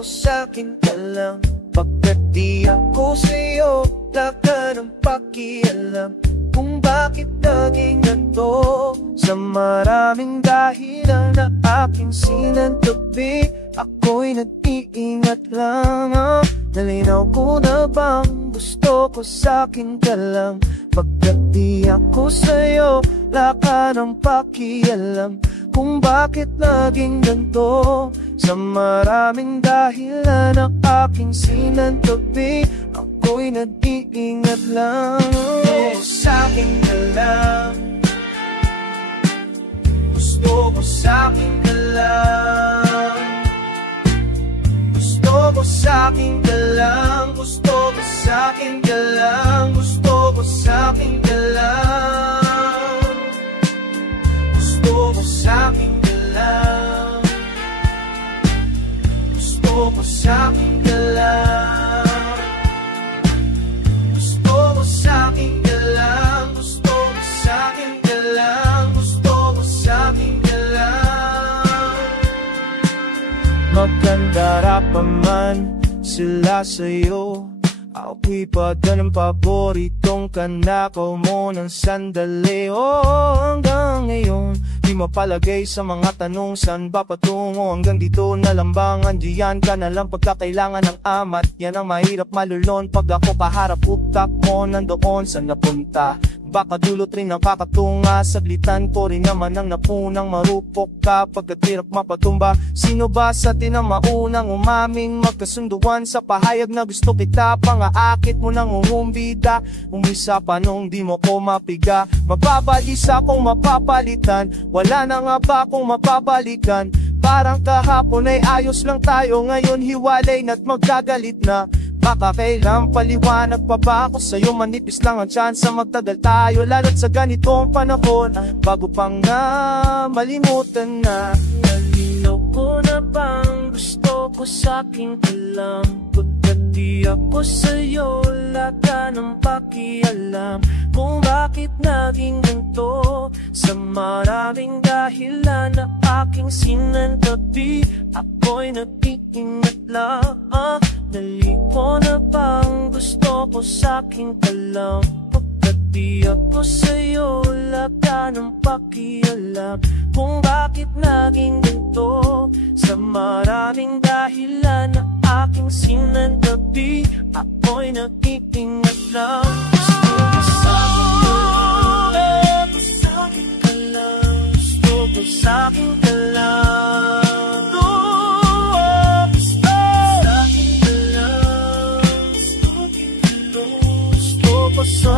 ko sa'kin ka lang. Pagkat di ako sa'yo, wala ka ng pakialam kung bakit naging ganito. Sa maraming dahilan na aking sinantabi, ako'y nag-iingat lang. Nalinaw ko na bang gusto ko sa'kin ka lang. Pagkat di ako sa'yo, wala ka ng pakialam kung bakit naging ganito. Sa maraming dahilan na aking sinantabi, ako'y nag-iingat lang. Gusto ko sa'kin ka lang, gusto ko sa'kin ka lang, gusto ko sa'kin ka lang, gusto ko sa'kin ka lang, gusto ko sa'kin ka lang, gusto ko sa'kin ka lang, gusto ko sa'kin ka lang, gusto ko sa'kin ka lang, gusto ko sa'kin ka lang, gusto ko sa'kin ka lang. Magkandara pa man sila sa'yo, ako'y pada ng paboritong kanakaw mo ng sandali. Hanggang ngayon di mapalagay sa mga tanong saan ba patungo. Hanggang dito na lang bang andiyan ka na lang pagkakailangan ng amat. Yan ang mahirap malulon pag ako kaharap utak mo nandoon saan napunta. Baka dulot rin ang kakatunga, saglitan ko rin naman ang napunang marupok ka pagkat hirap mapatumba. Sino ba sa atin ang maunang umaming magkasunduan sa pahayag na gusto kita? Pangaakit mo nang umumbida, umisa pa nung di mo ko mapiga. Mapabalisa kung mapapalitan, wala na nga ba kung mapabalikan? Parang kahapon ay ayos lang tayo, ngayon hiwalay na't magkagalit na. Baka kailang paliwanag pa ba ako sa'yo? Manipis lang ang tsansa magtagal tayo, lalo't sa ganitong panahon, bago pa nga malimutan na. Nalinaw ko na bang gusto ko sa'kin ka lang. Pagkat di ako sa'yo, wala ka ng pakialam kung bakit naging ganito. Sa maraming dahilan na aking sinantabi, ako'y nag-iingat lang. Naliko na bang gusto ko sa'kin ka lang. Pagkat di ako sa'yo, wala ka ng pakialam kung bakit naging ganito. Sa maraming dahilan na aking sinantabi, ako'y nag-iingat lang. Gusto ko sa'kin ka lang, gusto ko sa'kin ka lang. So